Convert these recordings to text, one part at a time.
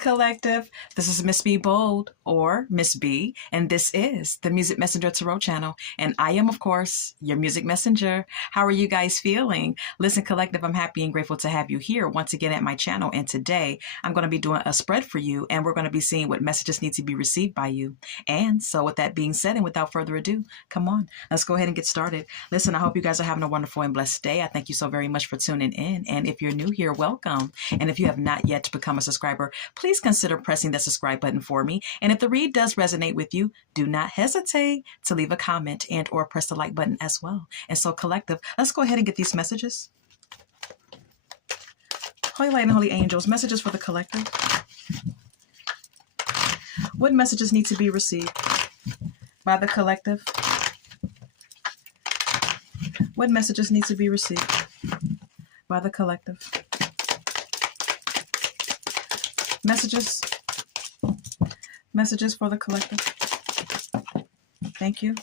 Collective. This is Miss B Bold or Miss B, and this is the Music Messenger Tarot channel. And I am, of course, your music messenger. How are you guys feeling? Listen, Collective, I'm happy and grateful to have you here once again at my channel. And today I'm going to be doing a spread for you, and we're going to be seeing what messages need to be received by you. And so, with that being said, and without further ado, come on, let's go ahead and get started. Listen, I hope you guys are having a wonderful and blessed day. I thank you so very much for tuning in. And if you're new here, welcome. And if you have not yet become a subscriber, please consider pressing the subscribe button for me. And if the read does resonate with you, do not hesitate to leave a comment and or press the like button as well. And so, Collective, let's go ahead and get these messages. Holy Light and Holy Angels, messages for the Collective. What messages need to be received by the Collective? What messages need to be received by the Collective? Messages for the Collective. Thank you.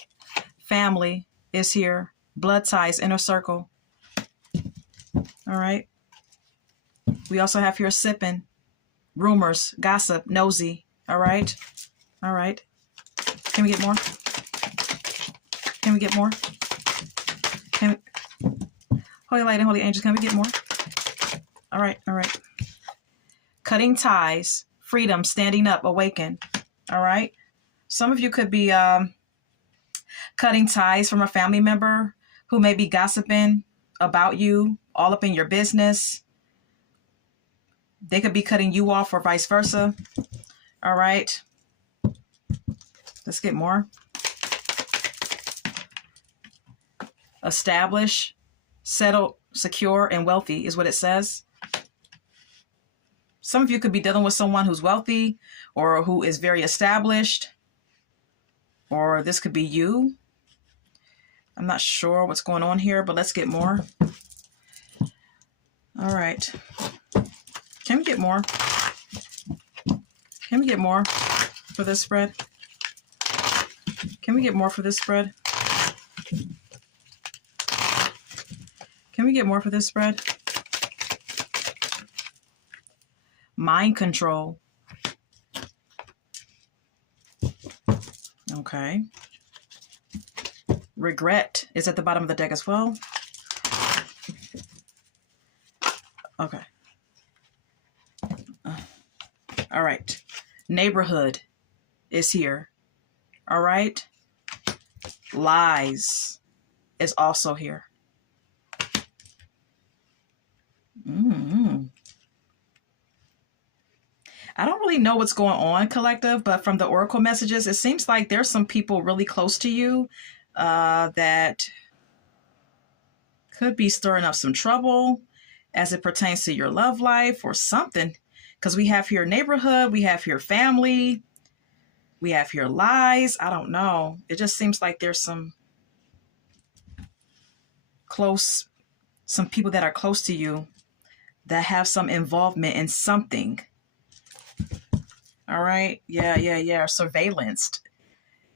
Family is here. Blood ties, inner circle. All right. We also have here sipping, rumors, gossip, nosy. All right. All right. Can we get more? Can we get more? Can we... Holy Light and Holy Angels, can we get more? All right. All right. Cutting ties, freedom, standing up, awaken. All right. Some of you could be cutting ties from a family member who may be gossiping about you, all up in your business. They could be cutting you off or vice versa. All right. Let's get more. Establish, settled, secure, and wealthy is what it says. Some of you could be dealing with someone who's wealthy or who is very established, or this could be you. I'm not sure what's going on here, but let's get more. All right. Can we get more? Can we get more for this spread? Can we get more for this spread? Can we get more for this spread? Mind control. Okay. Regret is at the bottom of the deck as well. Okay. All right. Neighborhood is here. All right. Lies is also here. I don't really know what's going on, Collective, but from the Oracle messages, it seems like there's some people really close to you that could be stirring up some trouble as it pertains to your love life or something. Because we have here neighborhood, we have here family, we have here lies. I don't know. It just seems like there's some people that are close to you that have some involvement in something. All right. Yeah. Surveillanced.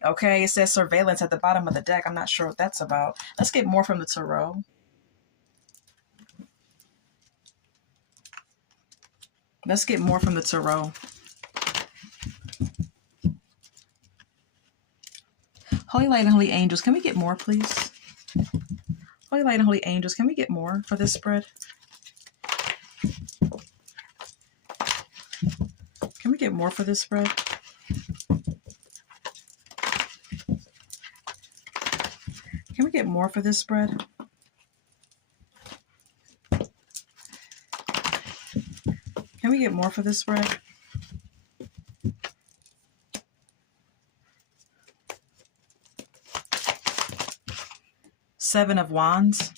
Okay. It says surveillance at the bottom of the deck. I'm not sure what that's about. Let's get more from the tarot. Let's get more from the tarot. Holy Light and Holy Angels, can we get more, please? Holy Light and Holy Angels, can we get more for this spread? Can we get more for this spread? Can we get more for this spread? Can we get more for this spread? Seven of Wands.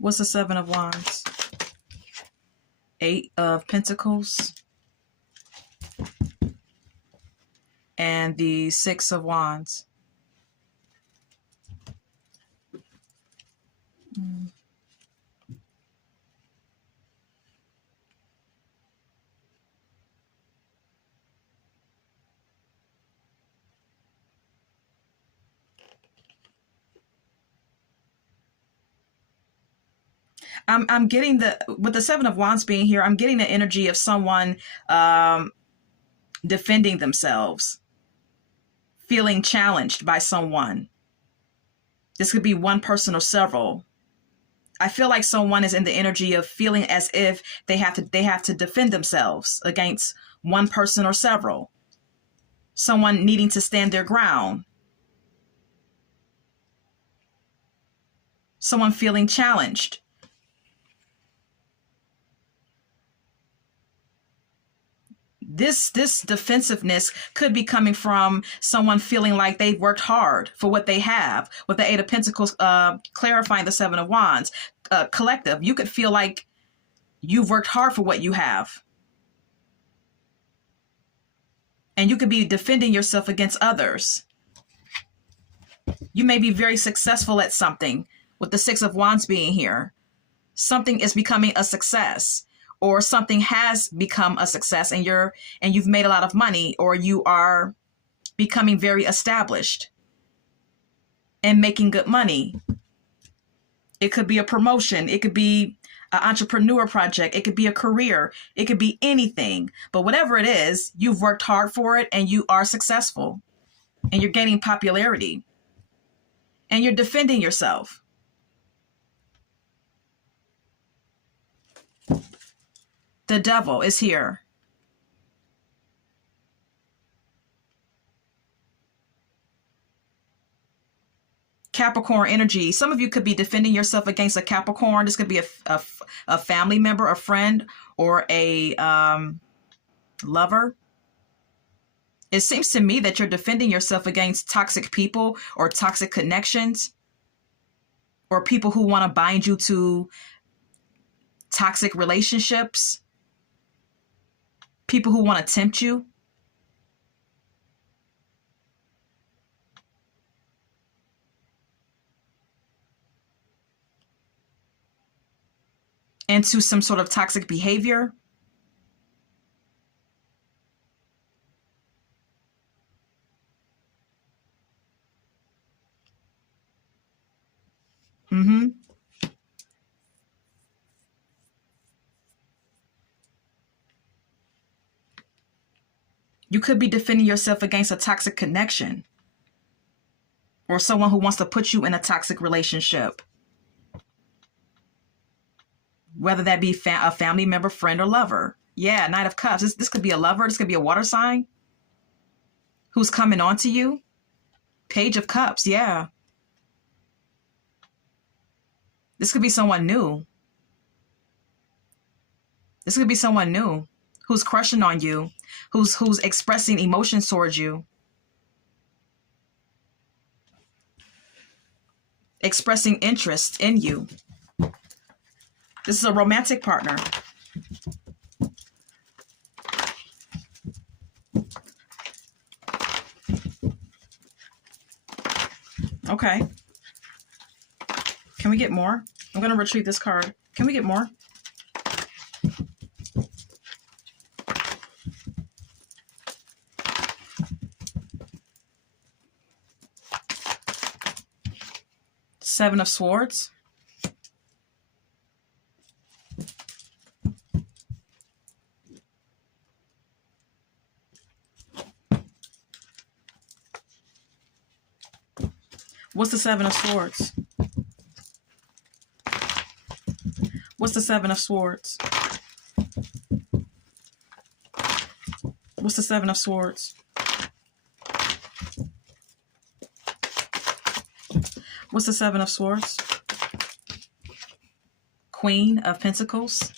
What's the Seven of Wands? Eight of Pentacles. And the Six of Wands. I'm getting with the Seven of Wands being here, I'm getting the energy of someone defending themselves, feeling challenged by someone. This could be one person or several. I feel like someone is in the energy of feeling as if they have to defend themselves against one person or several. Someone needing to stand their ground. Someone feeling challenged. This defensiveness could be coming from someone feeling like they've worked hard for what they have. With the Eight of Pentacles clarifying the Seven of Wands, collective, you could feel like you've worked hard for what you have. And you could be defending yourself against others. You may be very successful at something with the Six of Wands being here. Something is becoming a success, or something has become a success, and you've made a lot of money, or you are becoming very established and making good money. It could be a promotion. It could be an entrepreneur project. It could be a career. It could be anything. But whatever it is, you've worked hard for it and you are successful and you're gaining popularity and you're defending yourself. The Devil is here. Capricorn energy. Some of you could be defending yourself against a Capricorn. This could be a family member, a friend, or a lover. It seems to me that you're defending yourself against toxic people or toxic connections, or people who want to bind you to toxic relationships, people who want to tempt you. Into some sort of toxic behavior. You could be defending yourself against a toxic connection or someone who wants to put you in a toxic relationship. Whether that be a family member, friend, or lover. Yeah, Knight of Cups. This could be a lover. This could be a water sign who's coming on to you. Page of Cups. Yeah. This could be someone new. This could be someone new who's crushing on you, who's expressing emotions towards you, expressing interest in you. This is a romantic partner. Okay. Can we get more? I'm going to retrieve this card. Can we get more? Seven of Swords. What's the Seven of Swords? What's the Seven of Swords? What's the Seven of Swords? What's the Seven of Swords? Queen of Pentacles.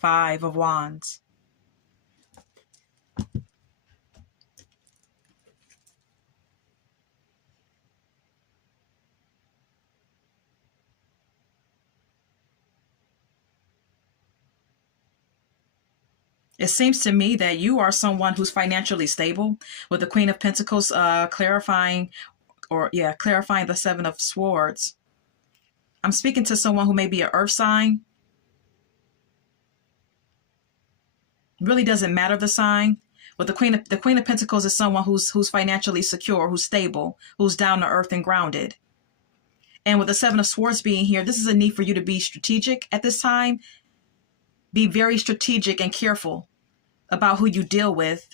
Five of Wands. It seems to me that you are someone who's financially stable, with the Queen of Pentacles clarifying the Seven of Swords. I'm speaking to someone who may be an earth sign. Really doesn't matter the sign. But the Queen of Pentacles is someone who's financially secure, who's stable, who's down to earth and grounded. And with the Seven of Swords being here, this is a need for you to be strategic at this time. Be very strategic and careful about who you deal with.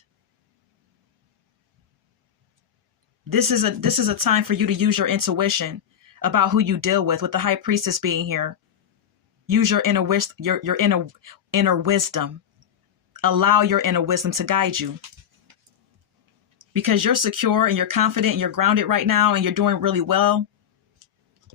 This is a time for you to use your intuition about who you deal with the High Priestess being here. Use your inner wisdom. Allow your inner wisdom to guide you. Because you're secure and you're confident and you're grounded right now and you're doing really well.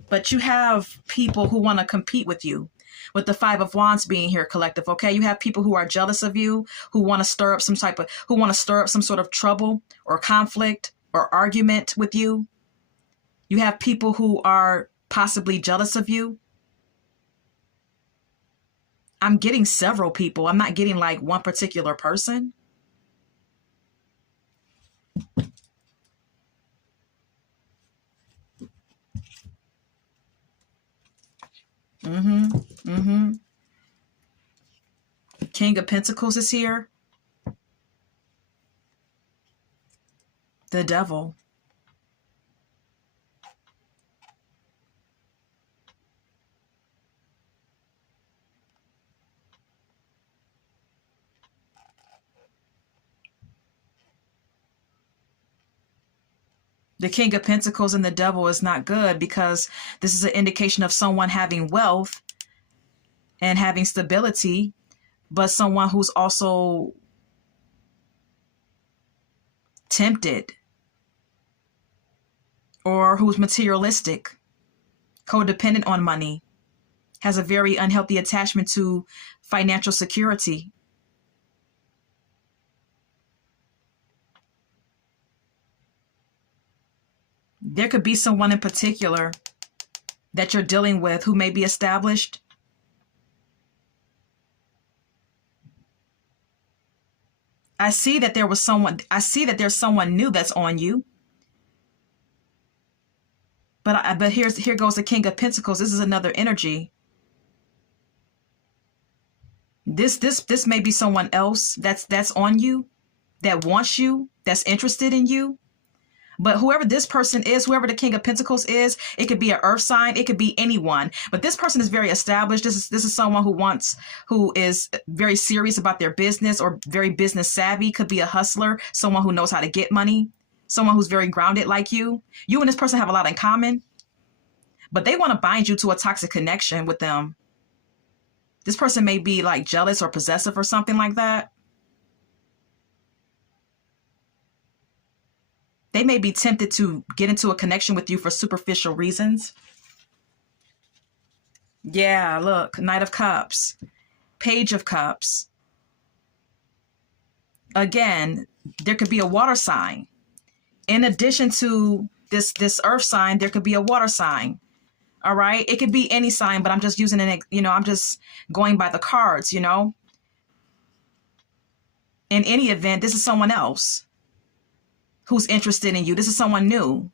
But you have people who want to compete with you. With the Five of Wands being here, collective, okay? You have people who are jealous of you, who want to stir up some sort of trouble or conflict or argument with you. You have people who are possibly jealous of you. I'm getting several people. I'm not getting like one particular person. King of Pentacles is here. The Devil. The King of Pentacles and the Devil is not good because this is an indication of someone having wealth and having stability, but someone who's also tempted or who's materialistic, codependent on money, has a very unhealthy attachment to financial security. There could be someone in particular that you're dealing with who may be established. I see that there's someone new that's on you. But here goes the King of Pentacles. This is another energy. This may be someone else that's on you, that wants you, that's interested in you. But whoever this person is, whoever the King of Pentacles is, it could be an earth sign, it could be anyone. But this person is very established. This is someone who is very serious about their business or very business savvy. Could be a hustler, someone who knows how to get money, someone who's very grounded like you. You and this person have a lot in common, but they want to bind you to a toxic connection with them. This person may be like jealous or possessive or something like that. They may be tempted to get into a connection with you for superficial reasons. Yeah, look, Knight of Cups, Page of Cups. Again, there could be a water sign. In addition to this earth sign, there could be a water sign. All right. It could be any sign, but I'm just using I'm just going by the cards, In any event, this is someone else who's interested in you. This is someone new.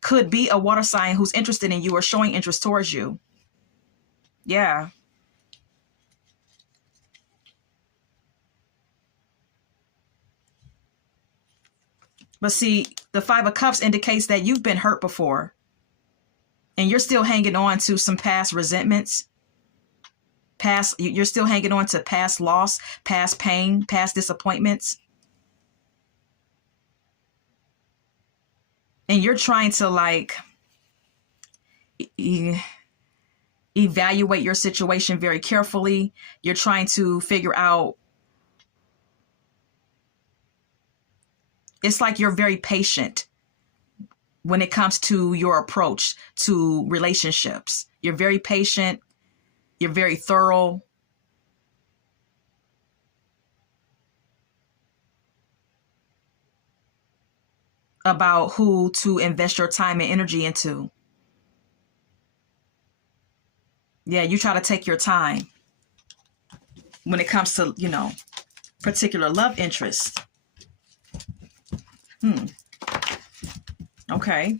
Could be a water sign who's interested in you or showing interest towards you. Yeah. But see, the Five of Cups indicates that you've been hurt before. And you're still hanging on to some past resentments. You're still hanging on to past loss, past pain, past disappointments. And you're trying to evaluate your situation very carefully. You're trying to figure out. It's like you're very patient when it comes to your approach to relationships. You're very patient. You're very thorough. About who to invest your time and energy into. Yeah, you try to take your time when it comes to, particular love interests. Okay.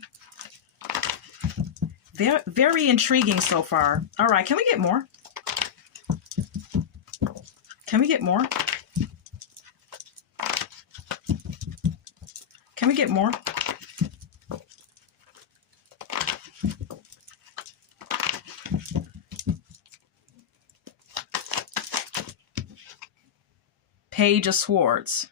Very, very intriguing so far. All right, can we get more? Can we get more? Can we get more? Page of Swords.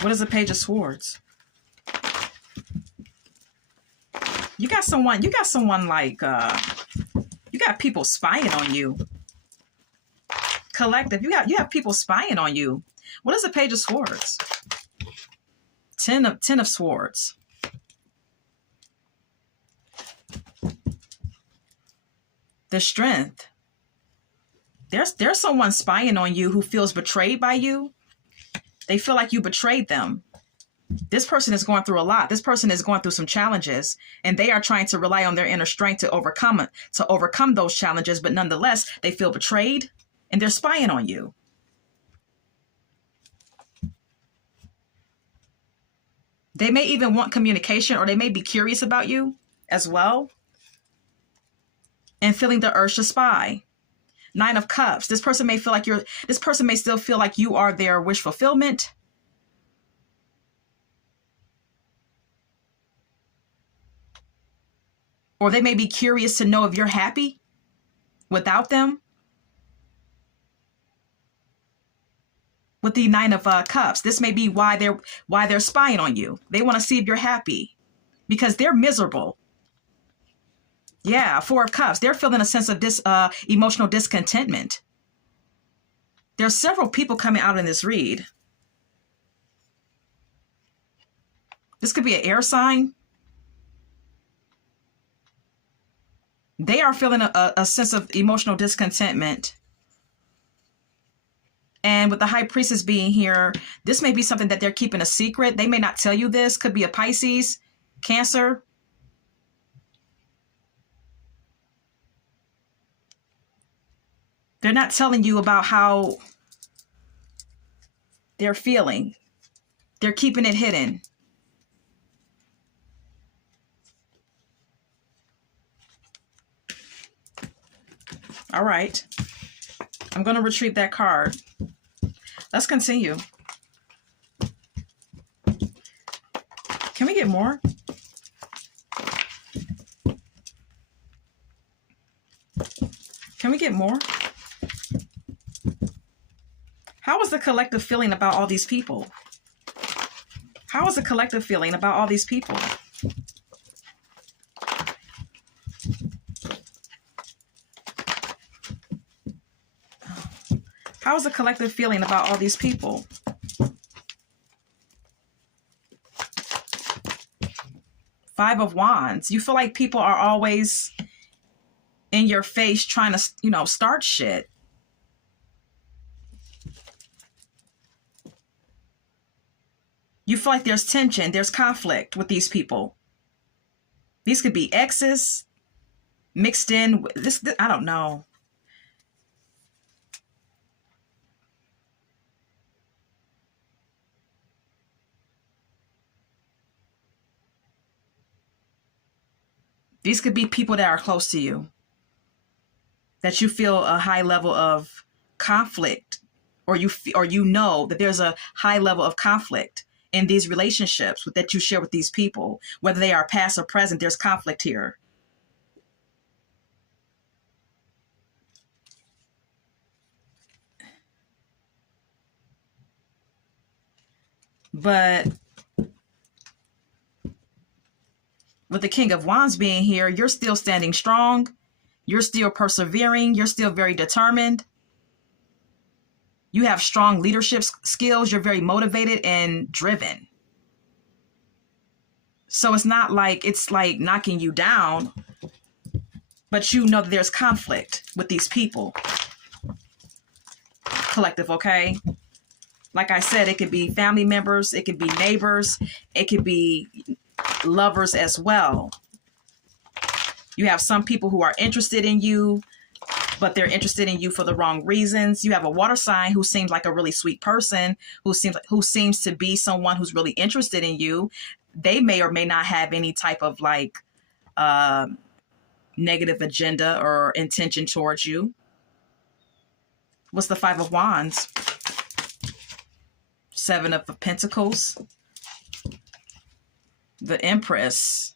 What is the Page of Swords? You got someone like, you got people spying on you. Collective, you have people spying on you. What is the Page of Swords? Ten of Swords. The Strength. There's someone spying on you who feels betrayed by you. They feel like you betrayed them. This person is going through a lot. This person is going through some challenges, and they are trying to rely on their inner strength to overcome those challenges. But nonetheless, they feel betrayed, and they're spying on you. They may even want communication, or they may be curious about you as well, and feeling the urge to spy. Nine of Cups. This person may still feel like you are their wish fulfillment. Or they may be curious to know if you're happy without them. With the Nine of Cups, this may be why they're spying on you. They want to see if you're happy because they're miserable. Yeah, Four of Cups. They're feeling a sense of emotional discontentment. There's several people coming out in this read. This could be an air sign. They are feeling a sense of emotional discontentment. And with the High Priestess being here, this may be something that they're keeping a secret. They may not tell you this. Could be a Pisces, Cancer. They're not telling you about how they're feeling. They're keeping it hidden. All right. I'm going to retrieve that card. Let's continue. Can we get more? Can we get more? How is the collective feeling about all these people? How is the collective feeling about all these people? How is the collective feeling about all these people? Five of Wands. You feel like people are always in your face trying to, start shit. You feel like there's tension, there's conflict with these people. These could be exes mixed in with this, I don't know. These could be people that are close to you, that you feel a high level of conflict, or you know that there's a high level of conflict in these relationships that you share with these people, whether they are past or present. There's conflict here. But with the King of Wands being here, you're still standing strong. You're still persevering. You're still very determined. You have strong leadership skills. You're very motivated and driven. So it's not like it's like knocking you down, but you know that there's conflict with these people. Collective, okay? Like I said, it could be family members. It could be neighbors. It could be lovers as well. You have some people who are interested in you, but they're interested in you for the wrong reasons. You have a water sign who seems like a really sweet person, who seems to be someone who's really interested in you. They may or may not have any type of negative agenda or intention towards you. What's the Five of Wands? Seven of Pentacles. The Empress.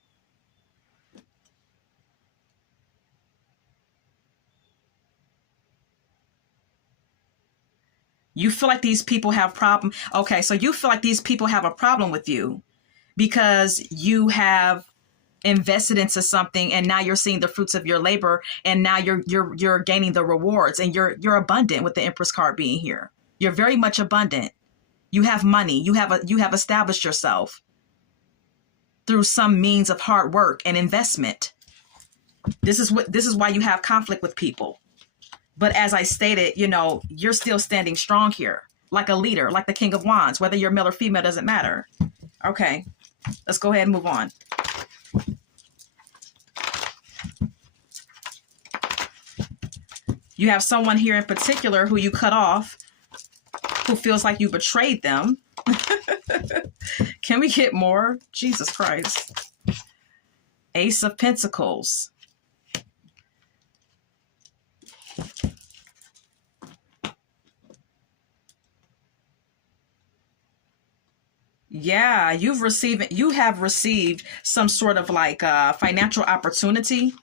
You feel like these people have problem. Okay, so you feel like these people have a problem with you because you have invested into something and now you're seeing the fruits of your labor and now you're gaining the rewards and you're abundant with the Empress card being here. You're very much abundant. You have money. You have established yourself through some means of hard work and investment. This is why you have conflict with people. But as I stated, you're still standing strong here, like a leader, like the King of Wands. Whether you're male or female doesn't matter. Okay, let's go ahead and move on. You have someone here in particular who you cut off, who feels like you betrayed them. Can we get more? Jesus Christ. Ace of Pentacles. Yeah, you have received some sort of like financial opportunity,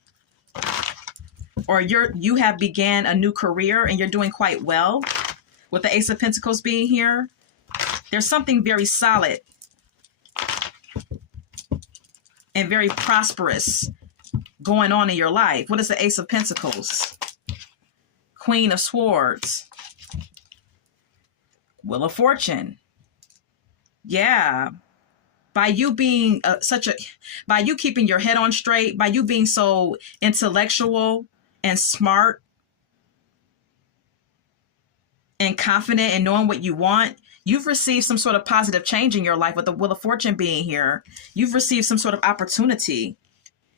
or you have began a new career and you're doing quite well with the Ace of Pentacles being here. There's something very solid and very prosperous going on in your life. What is the Ace of Pentacles? Queen of Swords. Wheel of Fortune. Yeah. By you being by you keeping your head on straight, by you being so intellectual and smart and confident and knowing what you want, you've received some sort of positive change in your life with the Wheel of Fortune being here. You've received some sort of opportunity.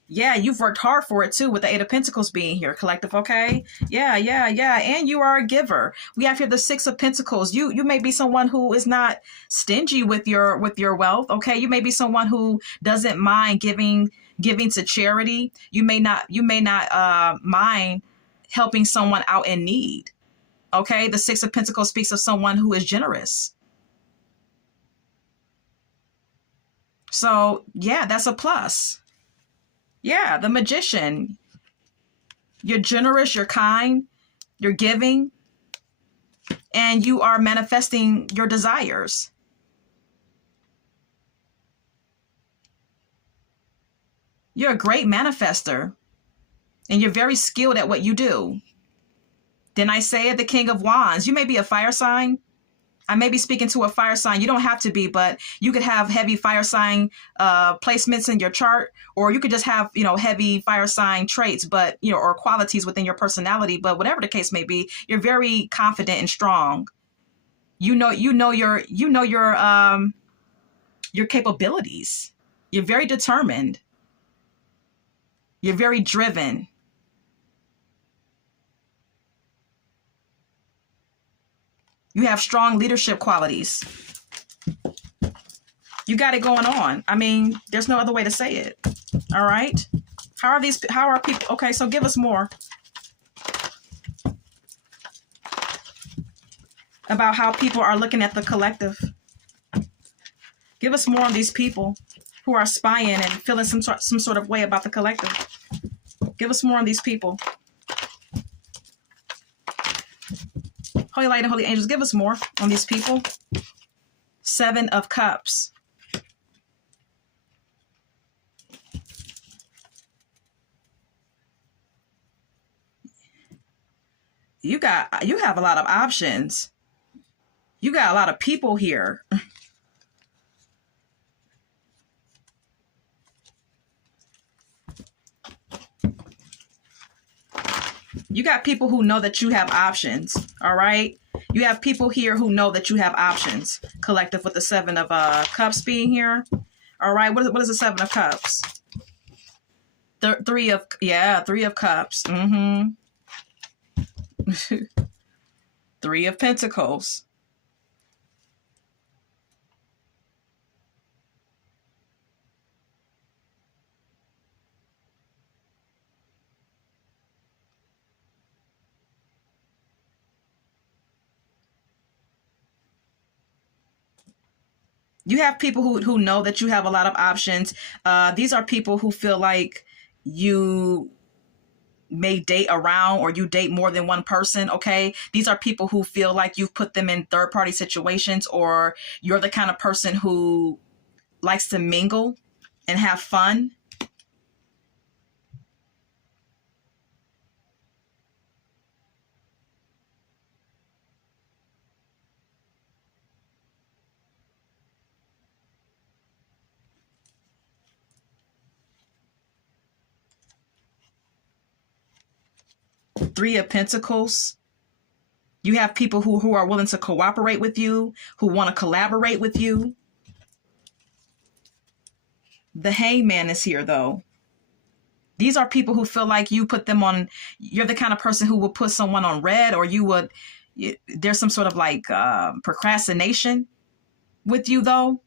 Yeah, you've worked hard for it too with the Eight of Pentacles being here, collective, okay? Yeah. And you are a giver. We have here the Six of Pentacles. You may be someone who is not stingy with your wealth, okay? You may be someone who doesn't mind giving to charity. You may not mind helping someone out in need. Okay? The Six of Pentacles speaks of someone who is generous. So, yeah, that's a plus. Yeah, the Magician. You're generous, you're kind, you're giving, and you are manifesting your desires. You're a great manifester, and you're very skilled at what you do. Didn't I say it? The King of Wands. You may be a fire sign. I may be speaking to a fire sign. You don't have to be, but you could have heavy fire sign placements in your chart, or you could just have, heavy fire sign traits, but, or qualities within your personality. But whatever the case may be, you're very confident and strong. You know your capabilities. You're very determined. You're very driven. You have strong leadership qualities. You got it going on. I mean, there's no other way to say it. All right. How are people? Okay, so give us more about how people are looking at the collective. Give us more on these people who are spying and feeling some sort of way about the collective. Give us more on these people. Holy Light and Holy Angels, give us more on these people. Seven of Cups. You have a lot of options. You got a lot of people here. You got people who know that you have options. All right. You have people here who know that you have options. Collective with the Seven of Cups being here. All right. What is the Seven of Cups? Three of Cups. Mm-hmm. Three of Pentacles. You have people who know that you have a lot of options. These are people who feel like you may date around or you date more than one person. Okay. These are people who feel like you've put them in third party situations, or you're the kind of person who likes to mingle and have fun. Three of Pentacles. You have people who are willing to cooperate with you, who want to collaborate with you. The Hangman is here, though. These are people who feel like you put them on, you're the kind of person who would put someone on red, or there's some sort of like procrastination with you, though.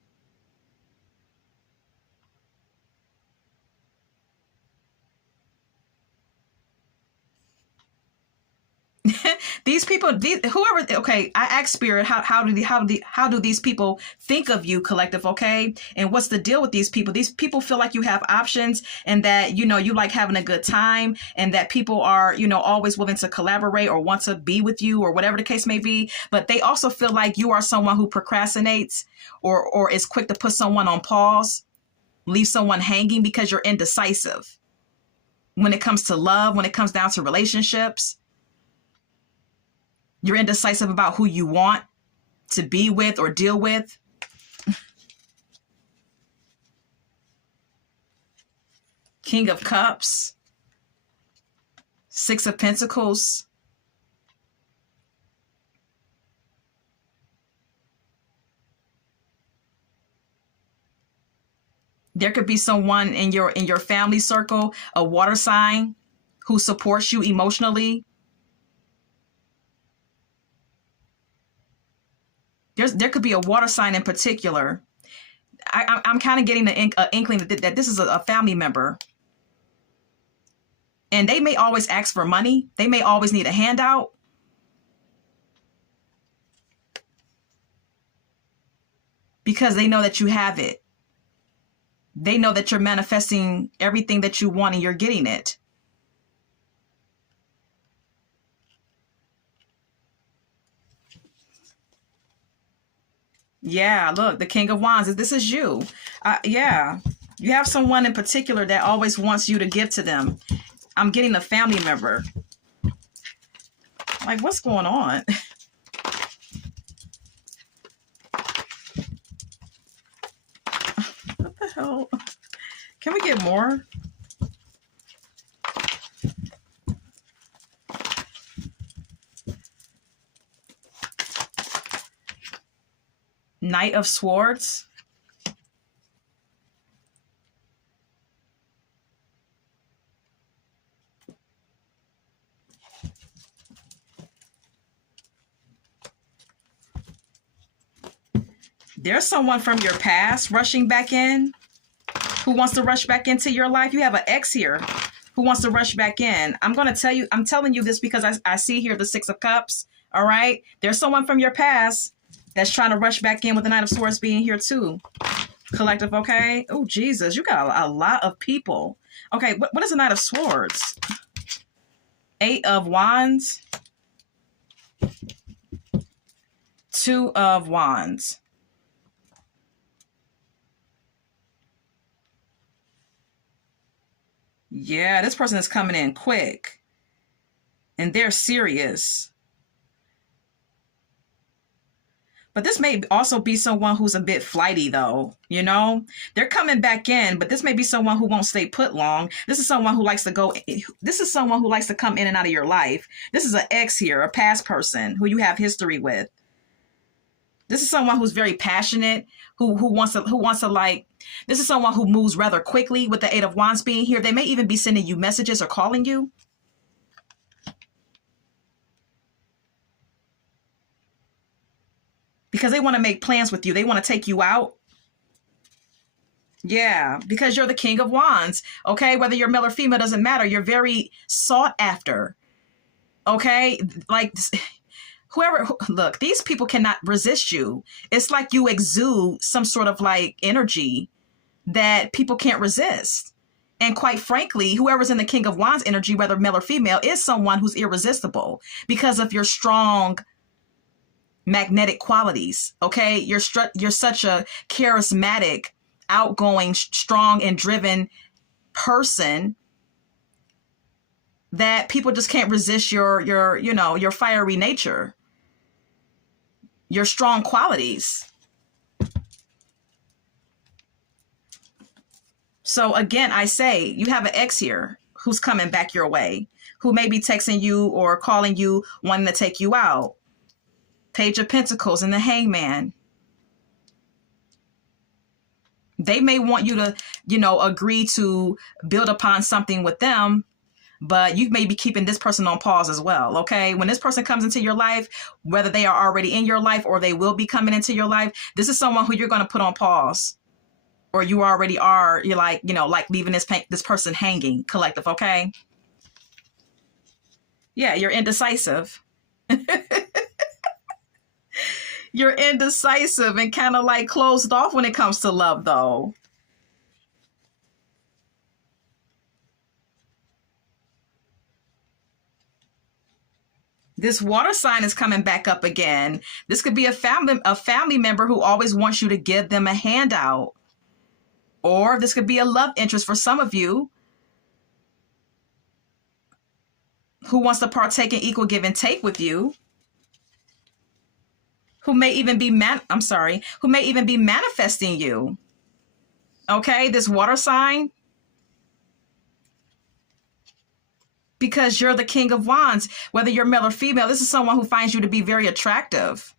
These people, whoever, okay, I asked Spirit, how do these people think of you, collective, okay? And what's the deal with these people? These people feel like you have options, and that, you like having a good time, and that people are, always willing to collaborate or want to be with you, or whatever the case may be. But they also feel like you are someone who procrastinates or is quick to put someone on pause, leave someone hanging because you're indecisive when it comes to love, when it comes down to relationships. You're indecisive about who you want to be with or deal with. King of Cups. Six of Pentacles. There could be someone in your family circle, a water sign, who supports you emotionally. There could be a water sign in particular. I'm kind of getting the inkling that this is a family member. And they may always ask for money. They may always need a handout. Because they know that you have it. They know that you're manifesting everything that you want and you're getting it. Yeah, look, the King of Wands. This is you. Yeah, you have someone in particular that always wants you to give to them. I'm getting a family member. Like, what's going on? What the hell? Can we get more? Knight of Swords. There's someone from your past rushing back in, who wants to rush back into your life. You have an ex here who wants to rush back in. I'm telling you this because I see here the Six of Cups. All right. There's someone from your past that's trying to rush back in, with the Knight of Swords being here too. Collective, okay? Oh, Jesus, you got a lot of people. Okay, what is the Knight of Swords? Eight of Wands. Two of Wands. Yeah, this person is coming in quick. And they're serious. But this may also be someone who's a bit flighty, though. They're coming back in, but this may be someone who won't stay put long. This is someone who likes to come in and out of your life. This is an ex here, a past person who you have history with. This is someone who's very passionate, who wants to like, this is someone who moves rather quickly, with the Eight of Wands being here. They may even be sending you messages or calling you. Because they want to make plans with you. They want to take you out. Yeah, because you're the King of Wands. Okay, whether you're male or female doesn't matter. You're very sought after. Okay, like Look, these people cannot resist you. It's like you exude some sort of like energy that people can't resist. And quite frankly, whoever's in the King of Wands energy, whether male or female, is someone who's irresistible because of your strong magnetic qualities. Okay. You're such a charismatic, outgoing, strong, and driven person that people just can't resist your fiery nature, your strong qualities. So again, I say you have an ex here who's coming back your way, who may be texting you or calling you, wanting to take you out. Page of Pentacles and the Hangman. They may want you to, agree to build upon something with them, but you may be keeping this person on pause as well, okay? When this person comes into your life, whether they are already in your life or they will be coming into your life, this is someone who you're going to put on pause. Or you already are, you're like, like leaving this person hanging, collective, okay? Yeah, you're indecisive. You're indecisive and kind of like closed off when it comes to love, though. This water sign is coming back up again. This could be a family member who always wants you to give them a handout. Or this could be a love interest for some of you who wants to partake in equal give and take with you, who may even be manifesting you. Okay, this water sign, because you're the King of Wands, whether you're male or female, this is someone who finds you to be very attractive.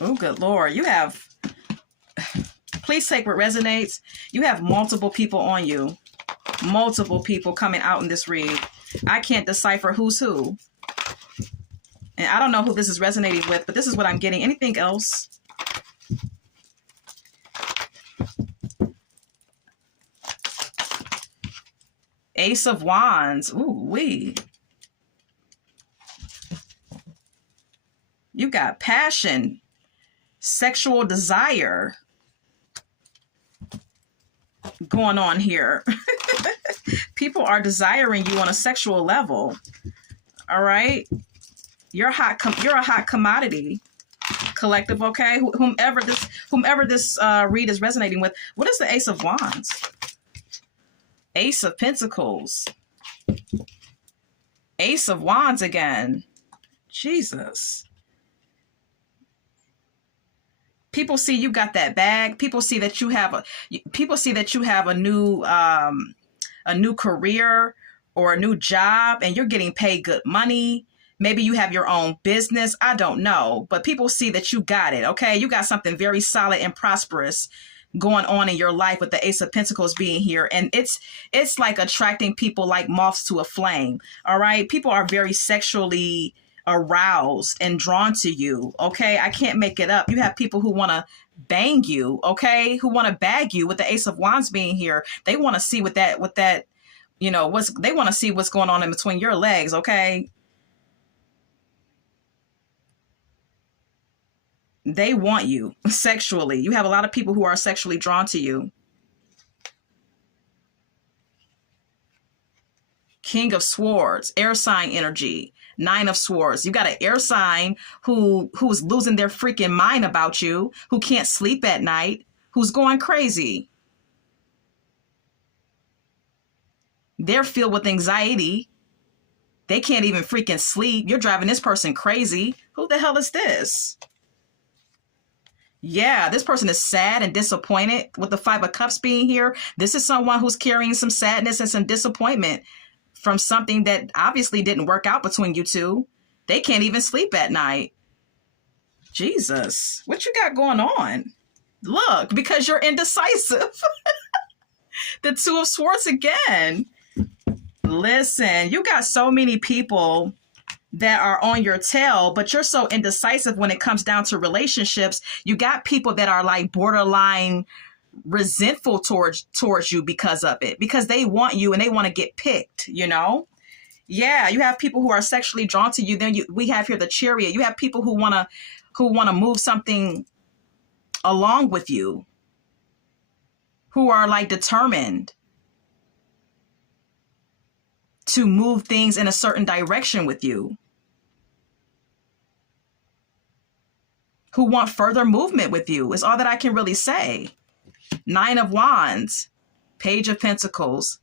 Oh, good Lord. You have, please take what resonates. You have multiple people on you. Multiple people coming out in this read. I can't decipher who's who. And I don't know who this is resonating with, but this is what I'm getting. Anything else? Ace of Wands. Ooh, wee. You got passion, sexual desire going on here. People are desiring you on a sexual level. All right. You're a hot commodity, collective. Okay. Whomever this read is resonating with. What is the Ace of Wands? Ace of Pentacles. Ace of Wands again. Jesus. People see you got that bag. People see that you have a new career or a new job, and you're getting paid good money. Maybe you have your own business. I don't know, but people see that you got it. Okay, you got something very solid and prosperous going on in your life with the Ace of Pentacles being here, and it's like attracting people like moths to a flame. All right, people are very sexually aroused and drawn to you. Okay, I can't make it up. You have people who want to bang you. Okay, who want to bag you with the Ace of Wands being here. They want to see what that they want to see what's going on in between your legs. Okay, they want you sexually. You have a lot of people who are sexually drawn to you. King of Swords, air sign energy. Nine of Swords. You got an air sign who's losing their freaking mind about you, who can't sleep at night, who's going crazy. They're filled with anxiety. They can't even freaking sleep. You're driving this person crazy. Who the hell is this? Yeah, this person is sad and disappointed with the Five of Cups being here. This is someone who's carrying some sadness and some disappointment from something that obviously didn't work out between you two. They can't even sleep at night. Jesus, what you got going on? Look, because you're indecisive. The Two of Swords again. Listen, you got so many people that are on your tail, but you're so indecisive when it comes down to relationships. You got people that are like borderline resentful towards you because of it, because they want you and they want to get picked, Yeah, you have people who are sexually drawn to you. Then we have here the Chariot. You have people who wanna move something along with you, who are like determined to move things in a certain direction with you, who want further movement with you, is all that I can really say. Nine of Wands, Page of Pentacles.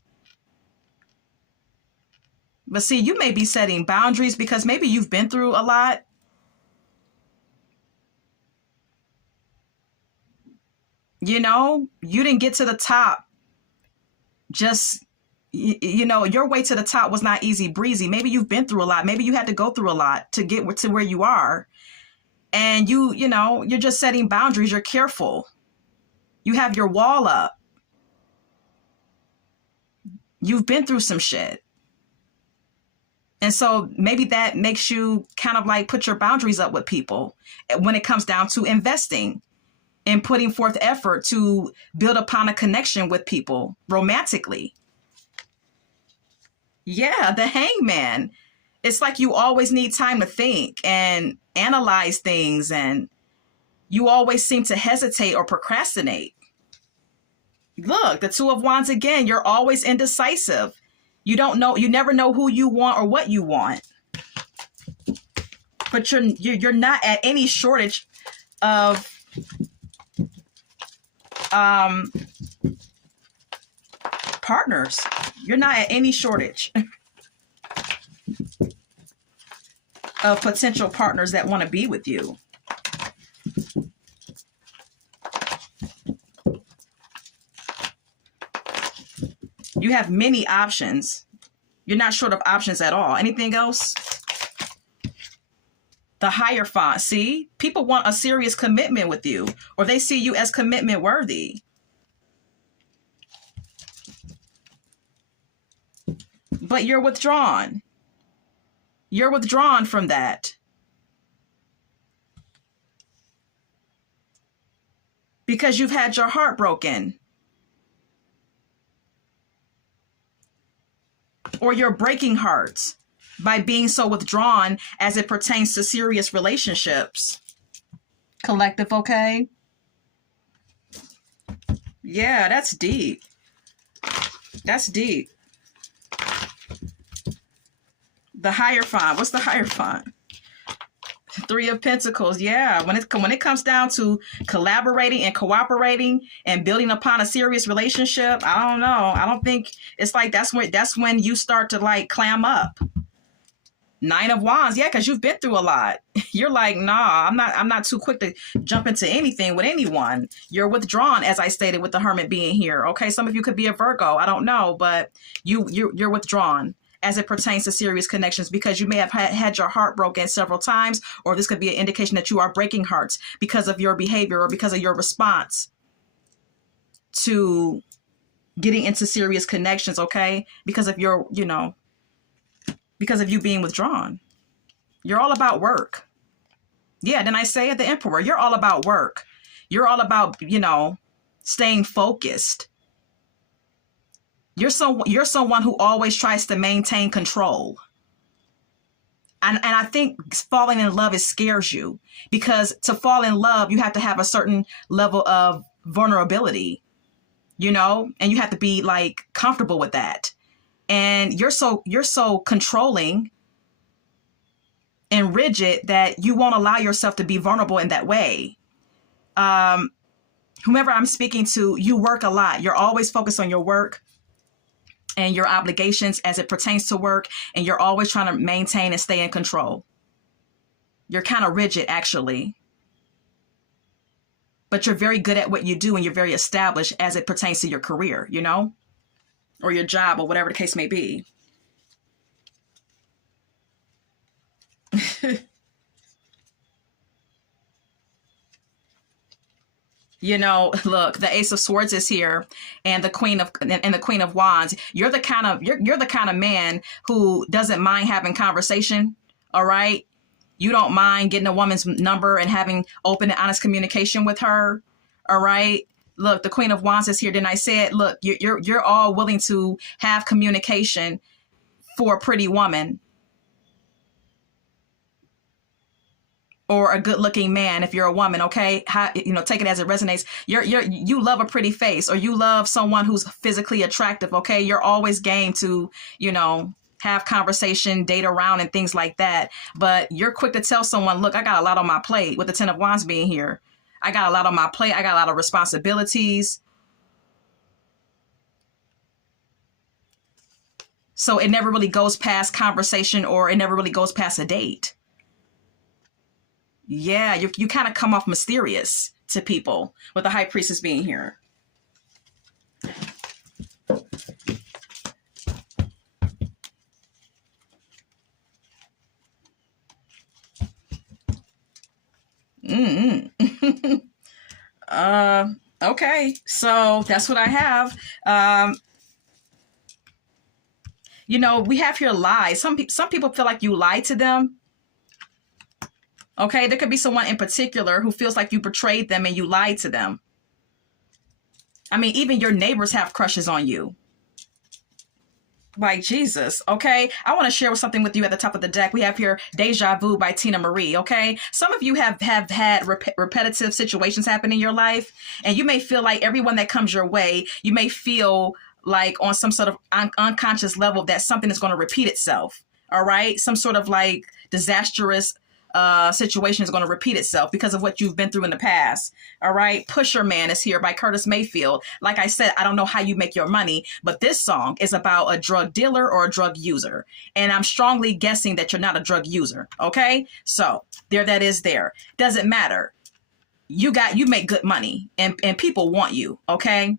But see, you may be setting boundaries because maybe you've been through a lot. You know, you didn't get to the top just, you know, your way to the top was not easy breezy. Maybe you've been through a lot. Maybe you had to go through a lot to get to where you are. And you know, you're just setting boundaries. You're careful. You have your wall up. You've been through some shit. And so maybe that makes you kind of like put your boundaries up with people when it comes down to investing and putting forth effort to build upon a connection with people romantically. Yeah, the Hangman. It's like you always need time to think and analyze things, and you always seem to hesitate or procrastinate. Look, the Two of Wands again, you're always indecisive. You don't know, you never know who you want or what you want. But you're not at any shortage of partners. You're not at any shortage of potential partners that want to be with you. You have many options. You're not short of options at all. Anything else? The Hierophant. See, people want a serious commitment with you, or they see you as commitment worthy. But you're withdrawn. You're withdrawn from that. Because you've had your heart broken. Or you're breaking hearts by being so withdrawn as it pertains to serious relationships. Collective, okay? Yeah, that's deep. That's deep. The Hierophant. What's the Hierophant? Three of Pentacles. Yeah, when it comes down to collaborating and cooperating and building upon a serious relationship, I don't know. I don't think it's like that's when you start to like clam up. Nine of Wands. Yeah, because you've been through a lot. You're like, nah, I'm not too quick to jump into anything with anyone. You're withdrawn, as I stated with the Hermit being here. Okay, some of you could be a Virgo. I don't know, but you're withdrawn as it pertains to serious connections, because you may have had your heart broken several times, or this could be an indication that you are breaking hearts because of your behavior or because of your response to getting into serious connections, okay? Because of your, because of you being withdrawn. You're all about work. Yeah, then I say the Emperor, you're all about work. You're all about, staying focused. You're someone who always tries to maintain control. And I think falling in love, it scares you, because to fall in love, you have to have a certain level of vulnerability, and you have to be like comfortable with that. And you're so controlling and rigid that you won't allow yourself to be vulnerable in that way. Whomever I'm speaking to, you work a lot. You're always focused on your work and your obligations as it pertains to work, and you're always trying to maintain and stay in control. You're kind of rigid, actually. But you're very good at what you do, and you're very established as it pertains to your career, or your job, or whatever the case may be. Look, the Ace of Swords is here, and the Queen of Wands. You're the kind of man who doesn't mind having conversation. All right, you don't mind getting a woman's number and having open and honest communication with her. All right. Look, the Queen of Wands is here. Then I said, look, you're all willing to have communication for a pretty woman or a good looking man if you're a woman, okay? How, you know, take it as it resonates. You love a pretty face, or you love someone who's physically attractive, okay? You're always game to, you know, have conversation, date around and things like that. But you're quick to tell someone, look, I got a lot on my plate, with the Ten of Wands being here. I got a lot on my plate. I got a lot of responsibilities. So it never really goes past conversation, or it never really goes past a date. Yeah, you kind of come off mysterious to people with the High Priestess being here. Okay, so that's what I have. You know, we have here lies. Some people feel like you lied to them. Okay, there could be someone in particular who feels like you betrayed them and you lied to them. I mean, even your neighbors have crushes on you. Like Jesus, okay? I want to share something with you at the top of the deck. We have here Deja Vu by Tina Marie, okay? Some of you have had repetitive situations happen in your life, and you may feel like everyone that comes your way, you may feel like on some sort of unconscious level that something is going to repeat itself, all right? Some sort of like disastrous situation is going to repeat itself because of what you've been through in the past. All right. Pusher Man is here by Curtis Mayfield. Like I said, I don't know how you make your money, but this song is about a drug dealer or a drug user. And I'm strongly guessing that you're not a drug user. Okay. So there that is there. Doesn't matter. You make good money and people want you. Okay.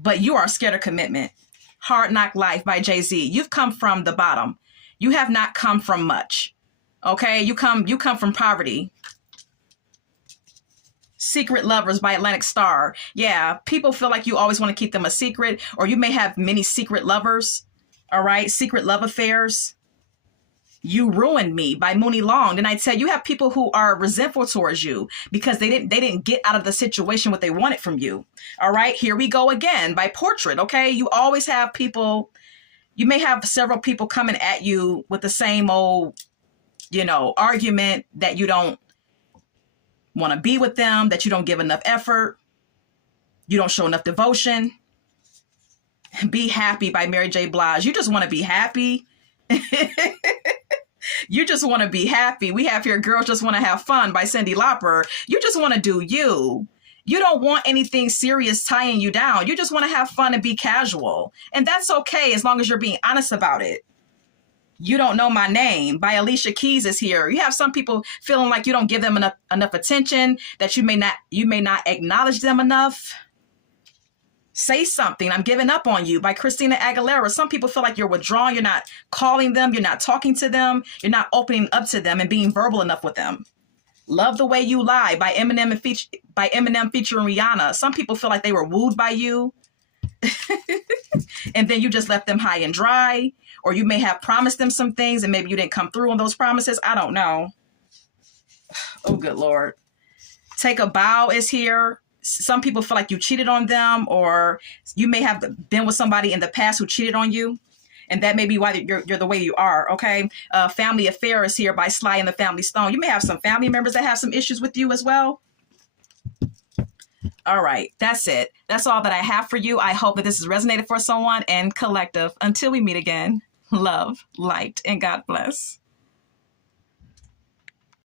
But you are scared of commitment. Hard Knock Life by Jay-Z. You've come from the bottom. You have not come from much. Okay, you come from poverty. Secret Lovers by Atlantic Star. Yeah, people feel like you always want to keep them a secret, or you may have many secret lovers. All right, secret love affairs. You Ruined Me by Mooney Long. And I tell you, have people who are resentful towards you because they didn't get out of the situation what they wanted from you. All right, Here We Go Again by Portrait. Okay, you always have people. You may have several people coming at you with the same old, you know, argument that you don't want to be with them, that you don't give enough effort, you don't show enough devotion. Be Happy by Mary J. Blige. You just want to be happy. You just want to be happy. We have here Girls Just Want to Have Fun by Cyndi Lauper. You just want to do you. You don't want anything serious tying you down. You just want to have fun and be casual. And that's okay as long as you're being honest about it. You Don't Know My Name by Alicia Keys is here. You have some people feeling like you don't give them enough attention, that you may not acknowledge them enough. Say Something, I'm Giving Up on You by Christina Aguilera. Some people feel like you're withdrawing, you're not calling them, you're not talking to them, you're not opening up to them and being verbal enough with them. Love the Way You Lie by Eminem featuring Rihanna. Some people feel like they were wooed by you and then you just left them high and dry. Or you may have promised them some things and maybe you didn't come through on those promises. I don't know. Oh, good Lord. Take a Bow is here. Some people feel like you cheated on them, or you may have been with somebody in the past who cheated on you. And that may be why you're the way you are, okay? Family Affair is here by Sly and the Family Stone. You may have some family members that have some issues with you as well. All right, that's it. That's all that I have for you. I hope that this has resonated for someone. And collective, until we meet again, love, light, and God bless.